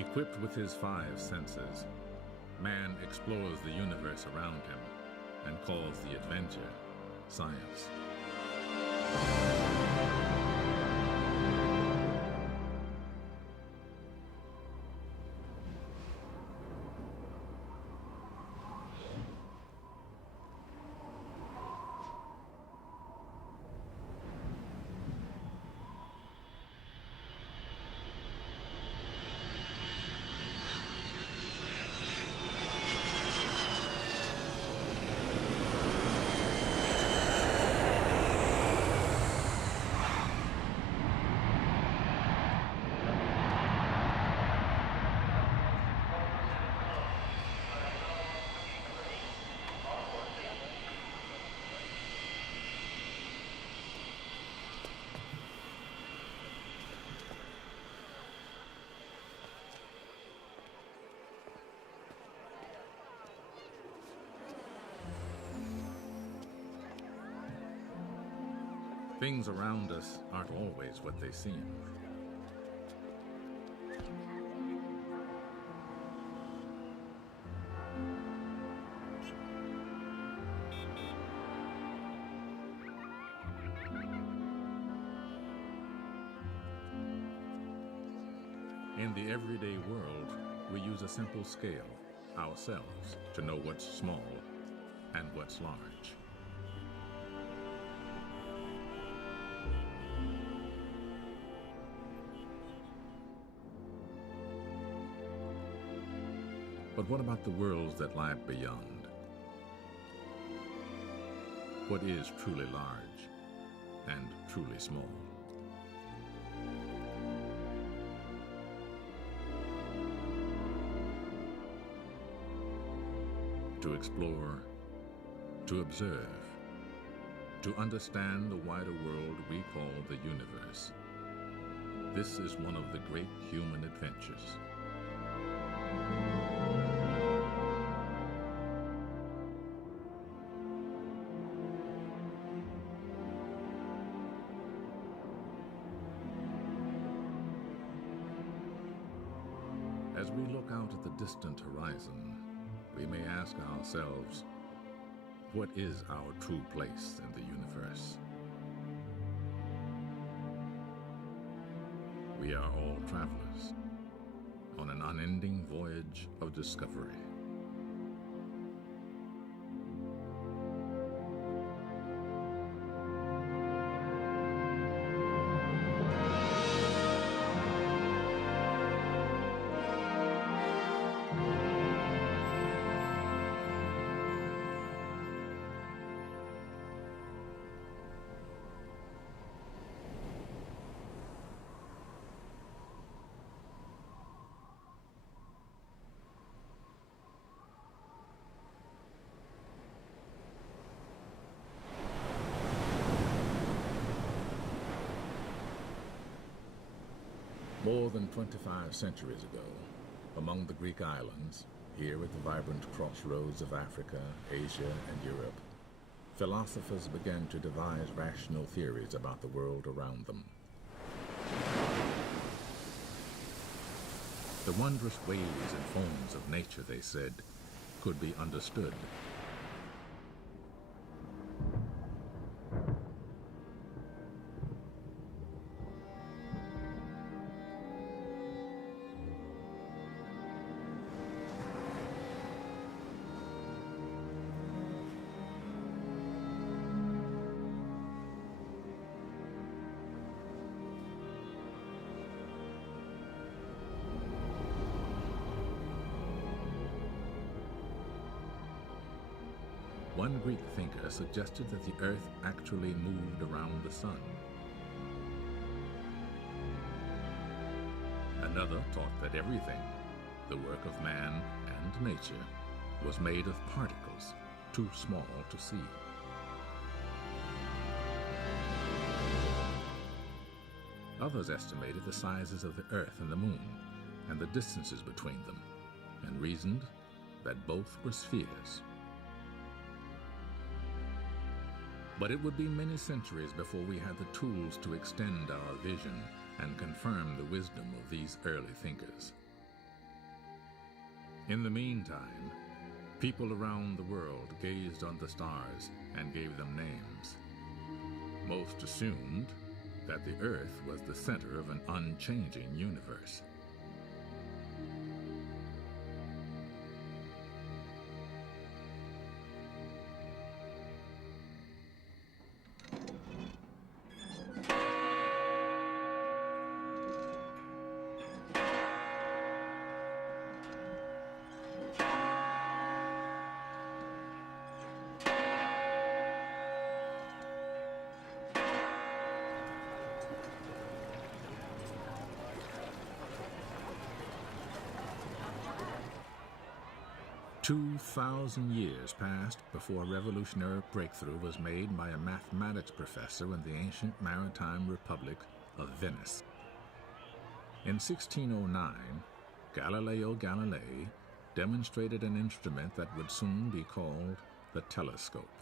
Equipped with his five senses, man explores the universe around him and calls the adventure science. Things around us aren't always what they seem. In the everyday world, we use a simple scale, ourselves, to know what's small and what's large. But what about the worlds that lie beyond? What is truly large and truly small? To explore, to observe, to understand the wider world we call the universe. This is one of the great human adventures. As we look out at the distant horizon, we may ask ourselves, what is our true place in the universe? We are all travelers on an unending voyage of discovery. More than 25 centuries ago, among the Greek islands, here at the vibrant crossroads of Africa, Asia, and Europe, philosophers began to devise rational theories about the world around them. The wondrous waves and forms of nature, they said, could be understood. One Greek thinker suggested that the Earth actually moved around the sun. Another taught that everything, the work of man and nature, was made of particles too small to see. Others estimated the sizes of the Earth and the Moon and the distances between them, and reasoned that both were spheres. But it would be many centuries before we had the tools to extend our vision and confirm the wisdom of these early thinkers. In the meantime, people around the world gazed on the stars and gave them names. Most assumed that the Earth was the center of an unchanging universe. "2,000 years passed before a revolutionary breakthrough was made by a mathematics professor in the ancient maritime republic of Venice. In 1609, Galileo Galilei demonstrated an instrument that would soon be called the telescope.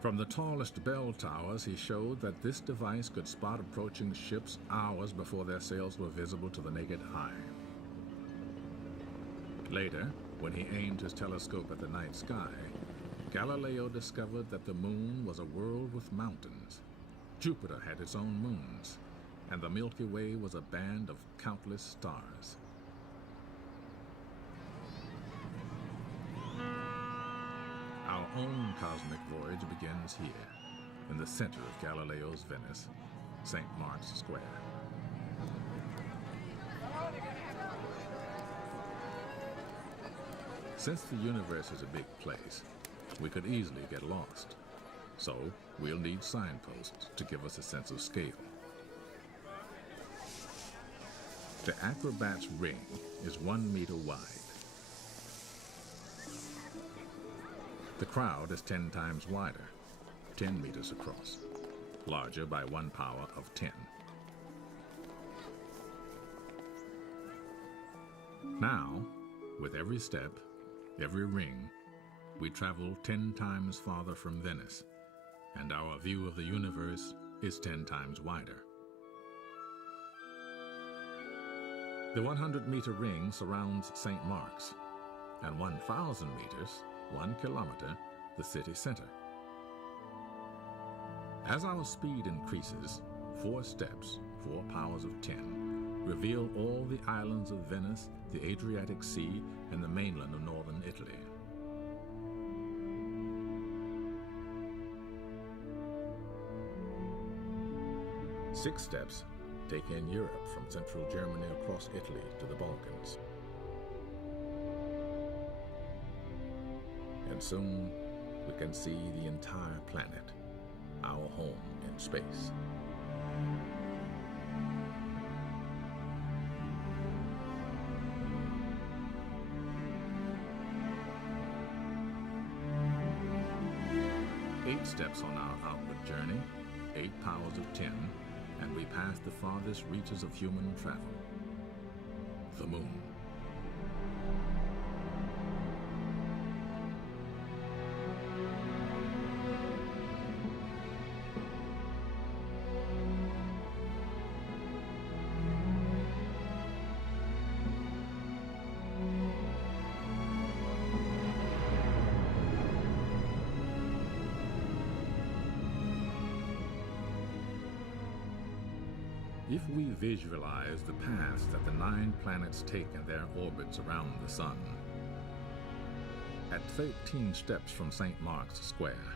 From the tallest bell towers, he showed that this device could spot approaching ships hours before their sails were visible to the naked eye. Later, when he aimed his telescope at the night sky, Galileo discovered that the moon was a world with mountains. Jupiter had its own moons, and the Milky Way was a band of countless stars. Our own cosmic voyage begins here, in the center of Galileo's Venice, St. Mark's Square. Since the universe is a big place, we could easily get lost. So we'll need signposts to give us a sense of scale. The acrobat's ring is 1 meter wide. The crowd is 10 times wider, 10 meters across, larger by 1 power of 10. Now, with every step, every ring, we travel 10 times farther from Venice, and our view of the universe is 10 times wider. The 100-meter ring surrounds St. Mark's, and 1,000 meters, 1 kilometer, the city center. As our speed increases, 4 steps, 4 powers of 10, reveal all the islands of Venice, the Adriatic Sea, and the mainland of northern Italy. Six steps take in Europe from central Germany across Italy to the Balkans. And soon we can see the entire planet, our home in space. Eight steps on our outward journey, 8 powers of 10, and we pass the farthest reaches of human travel, the moon. If we visualize the paths that the 9 planets take in their orbits around the sun, at 13 steps from St. Mark's Square,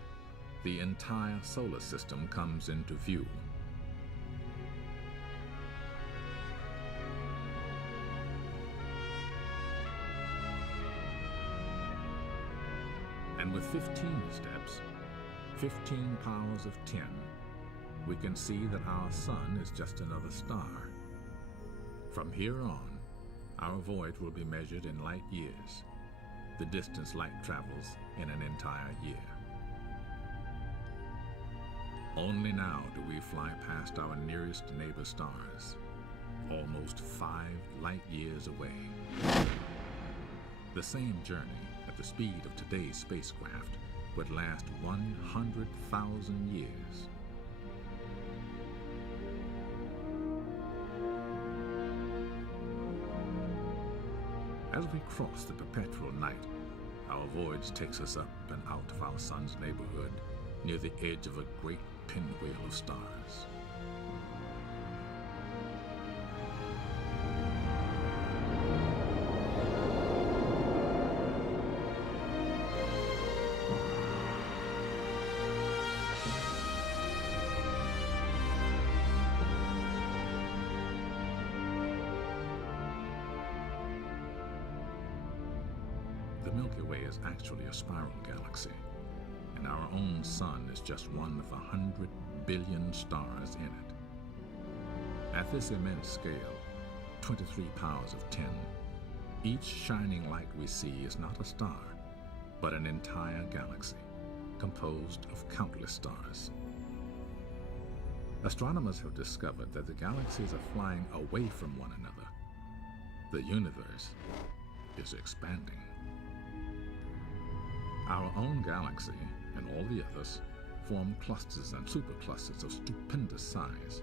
the entire solar system comes into view. And with 15 steps, 15 powers of 10, we can see that our sun is just another star. From here on, our voyage will be measured in light years, the distance light travels in an entire year. Only now do we fly past our nearest neighbor stars, almost 5 light years away. The same journey at the speed of today's spacecraft would last 100,000 years. As we cross the perpetual night, our voyage takes us up and out of our sun's neighborhood near the edge of a great pinwheel of stars. The Milky Way is actually a spiral galaxy, and our own sun is just one of 100 billion stars in it. At this immense scale, 23 powers of 10, each shining light we see is not a star, but an entire galaxy, composed of countless stars. Astronomers have discovered that the galaxies are flying away from one another. The universe is expanding. Our own galaxy, and all the others, form clusters and superclusters of stupendous size,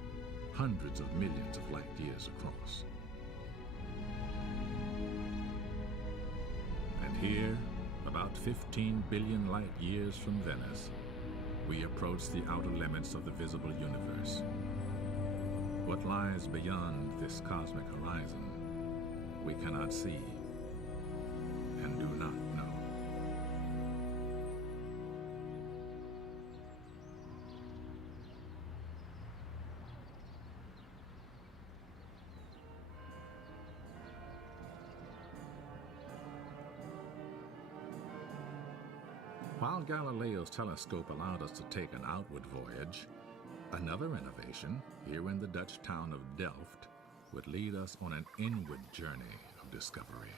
hundreds of millions of light years across. And here, about 15 billion light years from Venice, we approach the outer limits of the visible universe. What lies beyond this cosmic horizon, we cannot see and do not know. While Galileo's telescope allowed us to take an outward voyage, another innovation, here in the Dutch town of Delft, would lead us on an inward journey of discovery.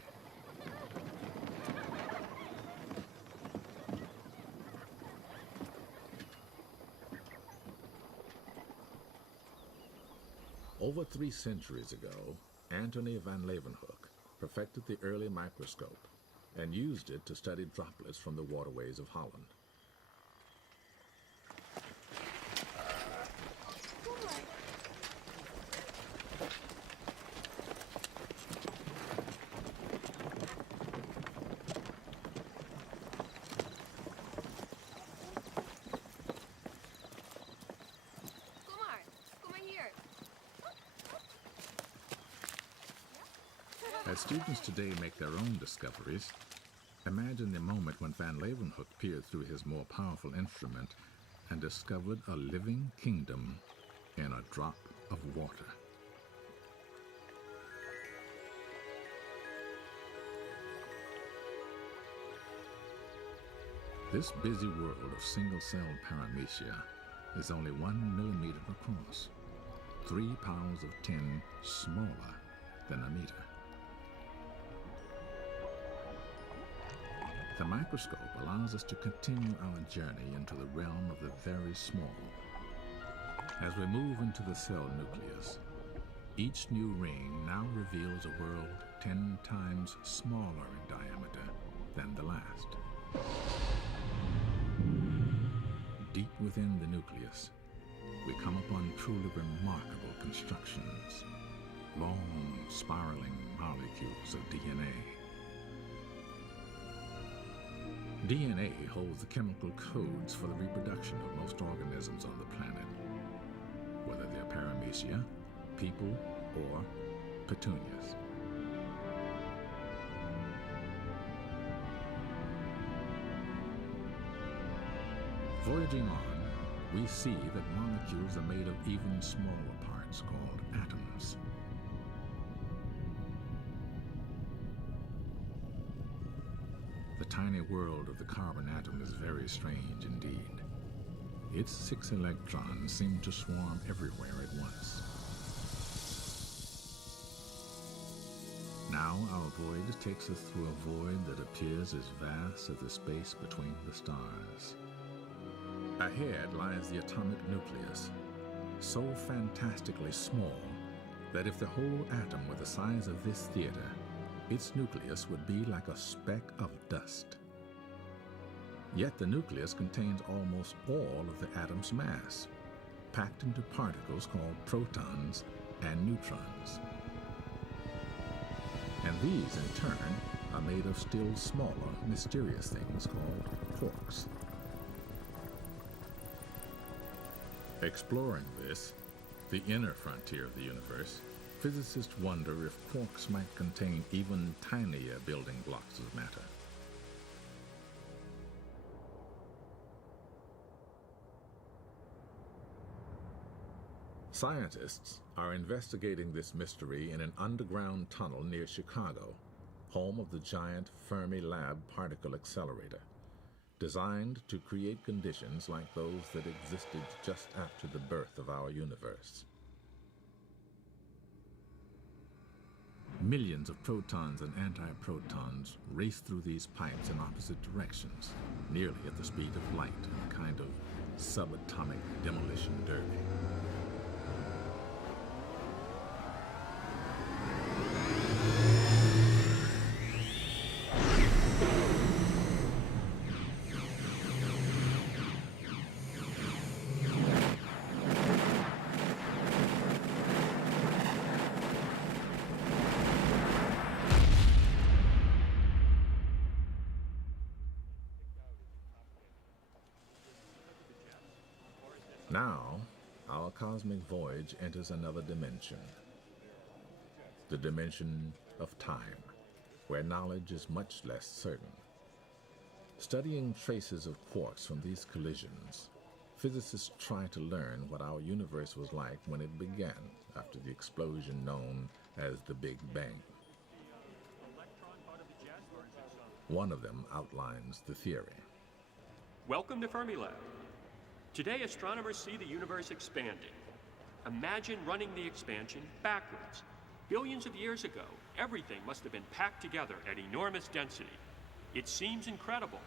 Over 3 centuries ago, Antony van Leeuwenhoek perfected the early microscope and used it to study droplets from the waterways of Holland. As students today make their own discoveries, imagine the moment when Van Leeuwenhoek peered through his more powerful instrument and discovered a living kingdom in a drop of water. This busy world of single-celled paramecia is only 1 millimeter across, 3 powers of 10 smaller than a meter. The microscope allows us to continue our journey into the realm of the very small. As we move into the cell nucleus, each new ring now reveals a world 10 times smaller in diameter than the last. Deep within the nucleus, we come upon truly remarkable constructions, long spiraling molecules of DNA. DNA holds the chemical codes for the reproduction of most organisms on the planet, whether they're paramecia, people, or petunias. Voyaging on, we see that molecules are made of even smaller parts called atoms. The tiny world of the carbon atom is very strange indeed. Its 6 electrons seem to swarm everywhere at once. Now our voyage takes us through a void that appears as vast as the space between the stars. Ahead lies the atomic nucleus, so fantastically small that if the whole atom were the size of this theater, its nucleus would be like a speck of dust. Yet the nucleus contains almost all of the atom's mass, packed into particles called protons and neutrons. And these, in turn, are made of still smaller, mysterious things called quarks. Exploring this, the inner frontier of the universe, physicists wonder if quarks might contain even tinier building blocks of matter. Scientists are investigating this mystery in an underground tunnel near Chicago, home of the giant Fermi-Lab particle accelerator, designed to create conditions like those that existed just after the birth of our universe. Millions of protons and antiprotons race through these pipes in opposite directions, nearly at the speed of light in a kind of subatomic demolition derby. Now, our cosmic voyage enters another dimension, the dimension of time, where knowledge is much less certain. Studying traces of quarks from these collisions, physicists try to learn what our universe was like when it began after the explosion known as the Big Bang. One of them outlines the theory. Welcome to Fermilab. Today, astronomers see the universe expanding. Imagine running the expansion backwards. Billions of years ago, everything must have been packed together at enormous density. It seems incredible,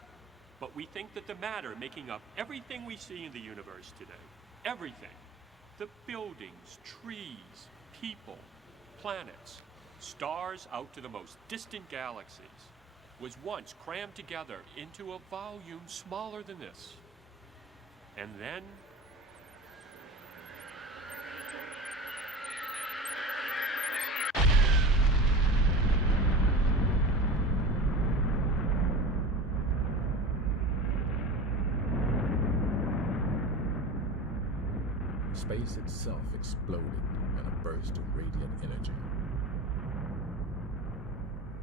but we think that the matter making up everything we see in the universe today, everything, the buildings, trees, people, planets, stars out to the most distant galaxies, was once crammed together into a volume smaller than this. And then, space itself exploded in a burst of radiant energy.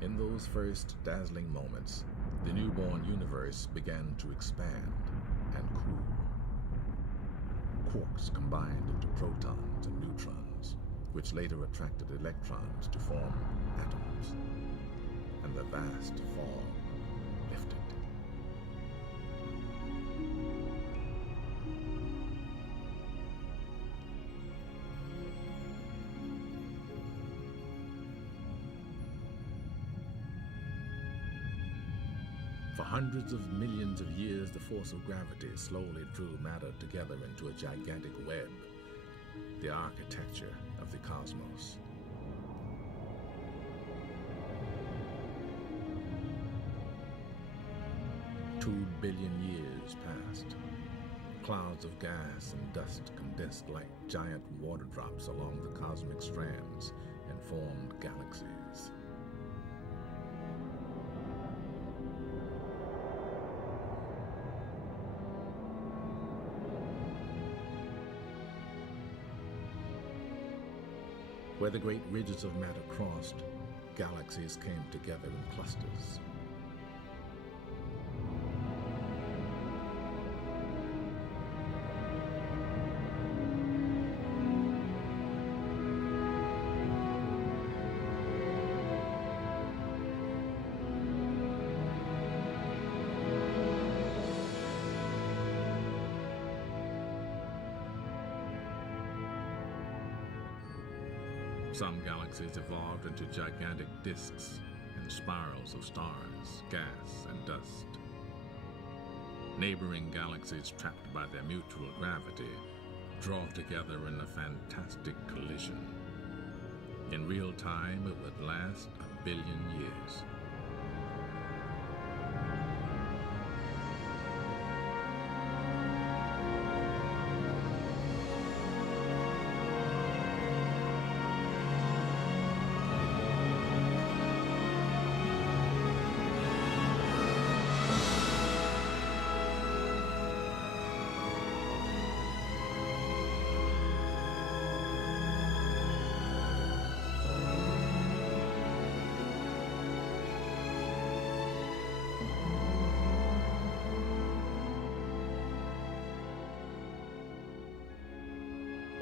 In those first dazzling moments, the newborn universe began to expand and cool. Quarks combined into protons and neutrons, which later attracted electrons to form atoms, and the vast fog lifted. For hundreds of millions of years, the force of gravity slowly drew matter together into a gigantic web, the architecture of the cosmos. Two billion years passed. Clouds of gas and dust condensed like giant water drops along the cosmic strands and formed galaxies. Where the great ridges of matter crossed, galaxies came together in clusters. Some galaxies evolved into gigantic disks and spirals of stars, gas, and dust. Neighboring galaxies, trapped by their mutual gravity, drove together in a fantastic collision. In real time, it would last 1 billion years.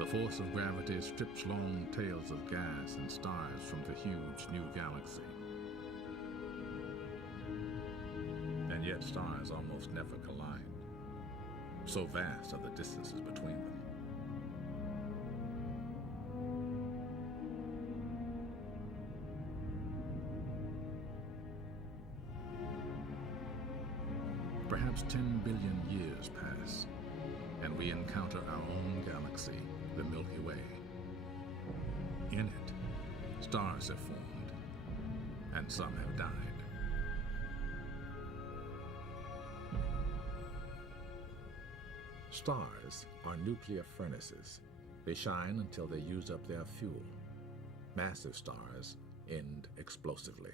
The force of gravity strips long tails of gas and stars from the huge new galaxy. And yet stars almost never collide. So vast are the distances between them. Perhaps 10 billion years pass, and we encounter our own galaxy, the Milky Way. In it, stars have formed, and some have died. Stars are nuclear furnaces. They shine until they use up their fuel. Massive stars end explosively.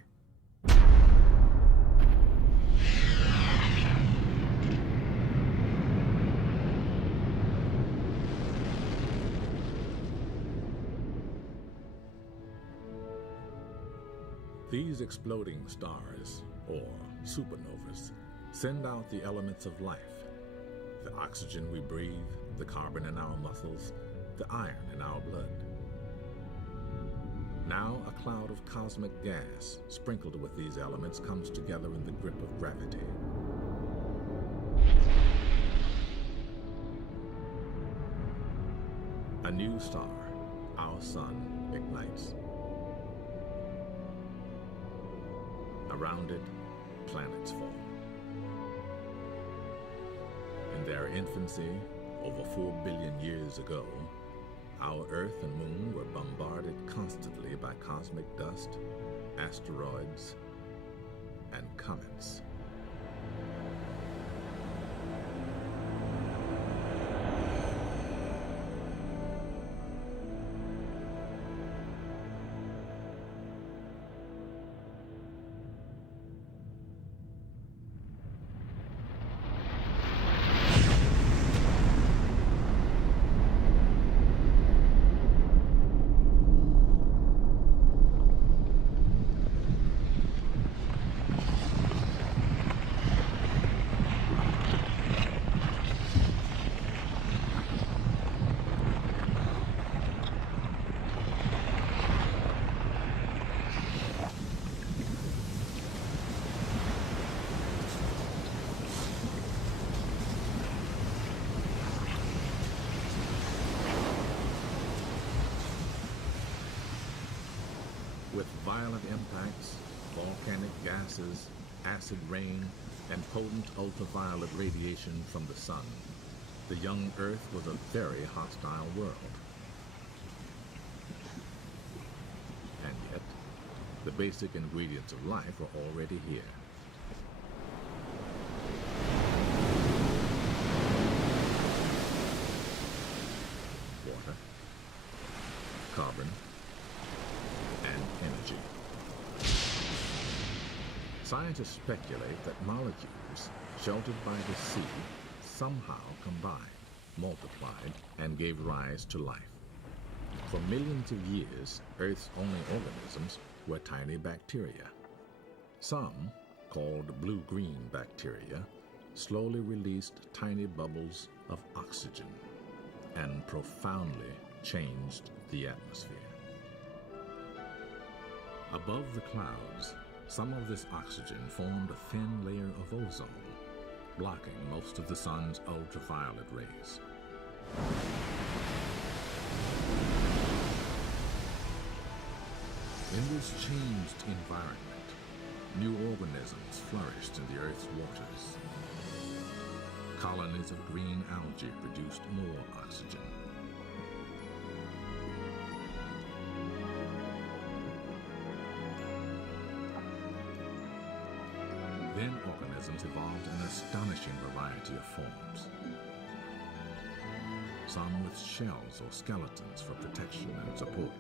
These exploding stars, or supernovas, send out the elements of life. The oxygen we breathe, the carbon in our muscles, the iron in our blood. Now a cloud of cosmic gas, sprinkled with these elements, comes together in the grip of gravity. A new star, our sun, ignites. Around it, planets form. In their infancy, over 4 billion years ago, our Earth and Moon were bombarded constantly by cosmic dust, asteroids, and comets. With violent impacts, volcanic gases, acid rain, and potent ultraviolet radiation from the sun, the young Earth was a very hostile world. And yet, the basic ingredients of life were already here. Water, carbon, and energy. Scientists speculate that molecules sheltered by the sea somehow combined, multiplied, and gave rise to life. For millions of years, Earth's only organisms were tiny bacteria. Some, called blue-green bacteria, slowly released tiny bubbles of oxygen and profoundly changed the atmosphere. Above the clouds, some of this oxygen formed a thin layer of ozone, blocking most of the sun's ultraviolet rays. In this changed environment, new organisms flourished in the Earth's waters. Colonies of green algae produced more oxygen. Then organisms evolved an astonishing variety of forms. Some with shells or skeletons for protection and support.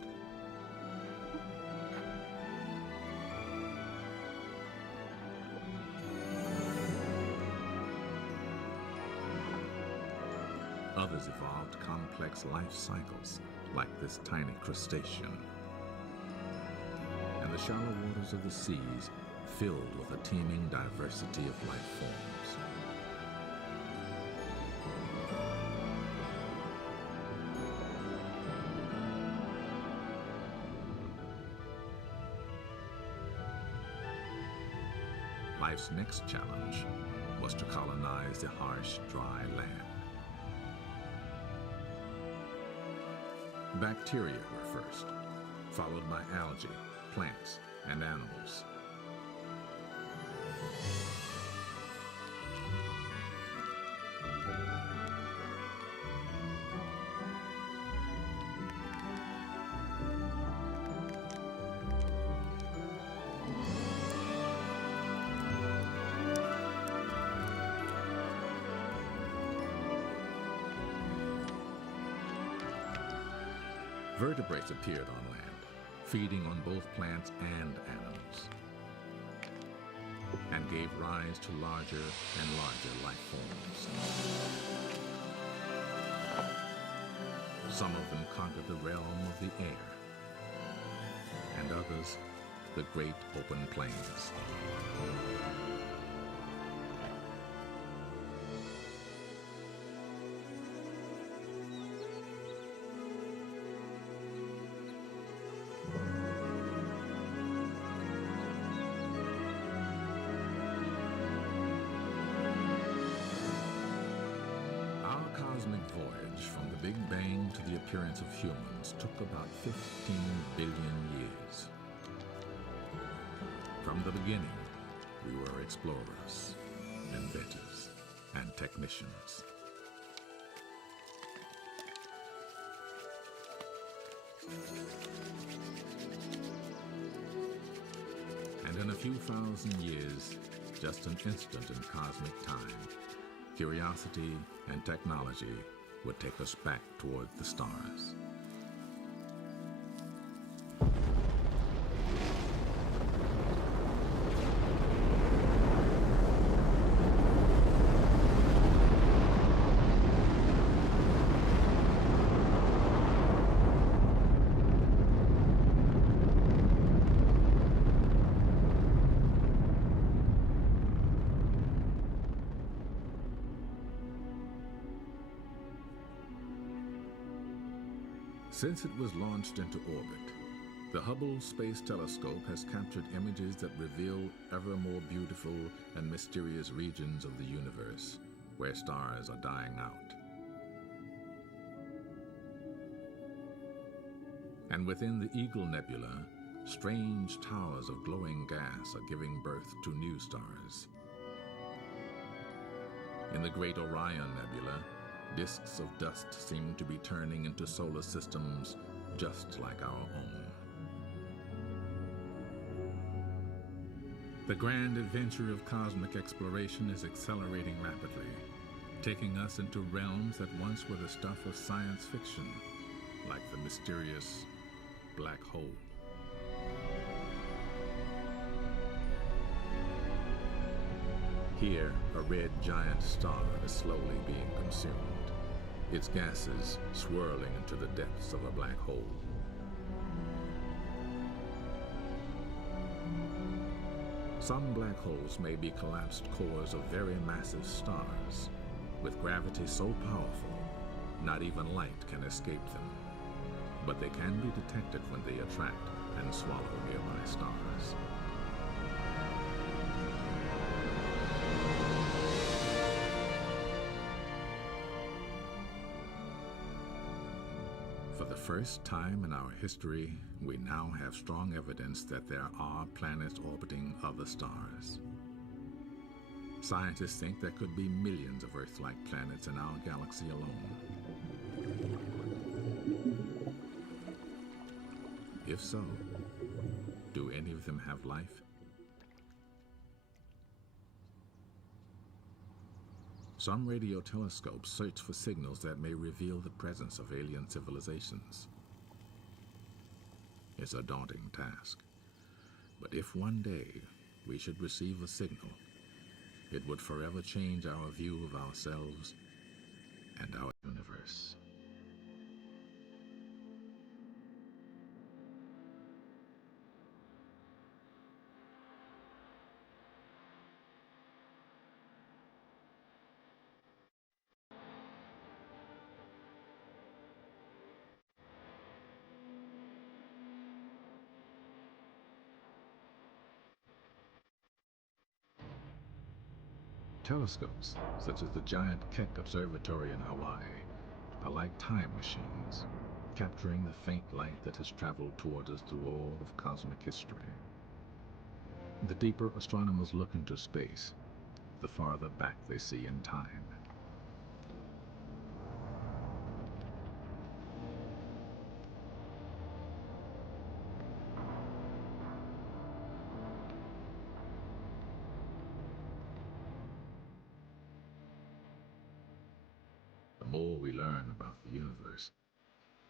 Others evolved complex life cycles, like this tiny crustacean. And the shallow waters of the seas filled with a teeming diversity of life forms. Life's next challenge was to colonize the harsh, dry land. Bacteria were first, followed by algae, plants, and animals. Vertebrates appeared on land, feeding on both plants and animals, and gave rise to larger and larger life forms. Some of them conquered the realm of the air, and others the great open plains. Voyage from the Big Bang to the appearance of humans took about 15 billion years. From the beginning, we were explorers, inventors, and technicians. And in a few thousand years, just an instant in cosmic time, curiosity and technology would take us back toward the stars. Since it was launched into orbit, the Hubble Space Telescope has captured images that reveal ever more beautiful and mysterious regions of the universe, where stars are dying out. And within the Eagle Nebula, strange towers of glowing gas are giving birth to new stars. In the Great Orion Nebula, disks of dust seem to be turning into solar systems just like our own. The grand adventure of cosmic exploration is accelerating rapidly, taking us into realms that once were the stuff of science fiction, like the mysterious black hole. Here, a red giant star is slowly being consumed, its gases swirling into the depths of a black hole. Some black holes may be collapsed cores of very massive stars, with gravity so powerful, not even light can escape them. But they can be detected when they attract and swallow nearby stars. For the first time in our history, we now have strong evidence that there are planets orbiting other stars. Scientists think there could be millions of Earth-like planets in our galaxy alone. If so, do any of them have life? Some radio telescopes search for signals that may reveal the presence of alien civilizations. It's a daunting task, but if one day we should receive a signal, it would forever change our view of ourselves and our universe. Telescopes, such as the giant Keck Observatory in Hawaii, are like time machines, capturing the faint light that has traveled toward us through all of cosmic history. The deeper astronomers look into space, the farther back they see in time. The more we learn about the universe,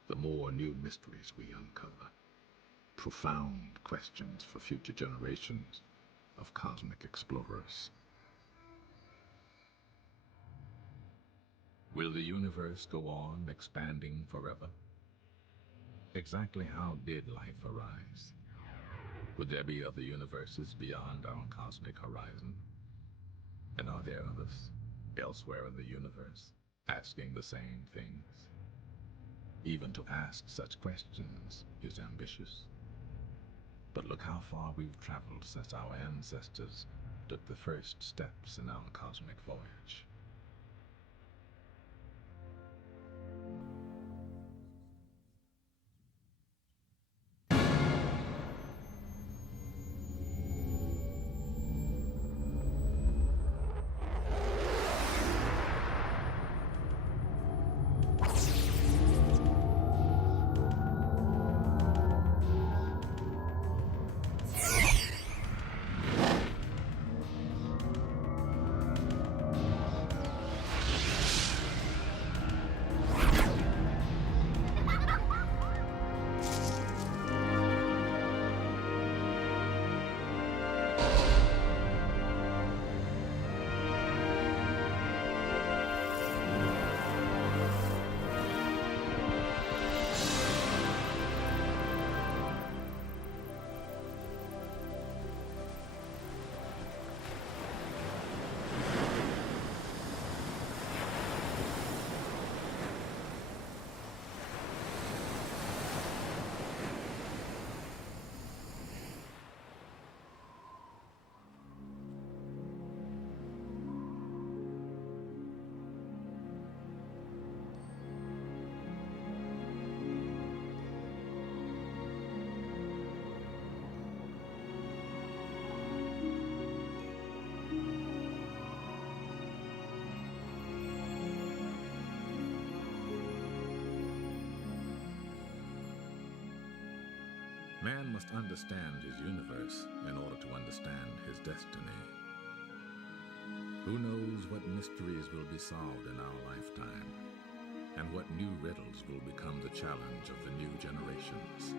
the more new mysteries we uncover. Profound questions for future generations of cosmic explorers. Will the universe go on expanding forever? Exactly how did life arise? Would there be other universes beyond our cosmic horizon? And are there others elsewhere in the universe asking the same things? Even to ask such questions is ambitious. But look how far we've traveled since our ancestors took the first steps in our cosmic voyage. Man must understand his universe in order to understand his destiny. Who knows what mysteries will be solved in our lifetime, and what new riddles will become the challenge of the new generations.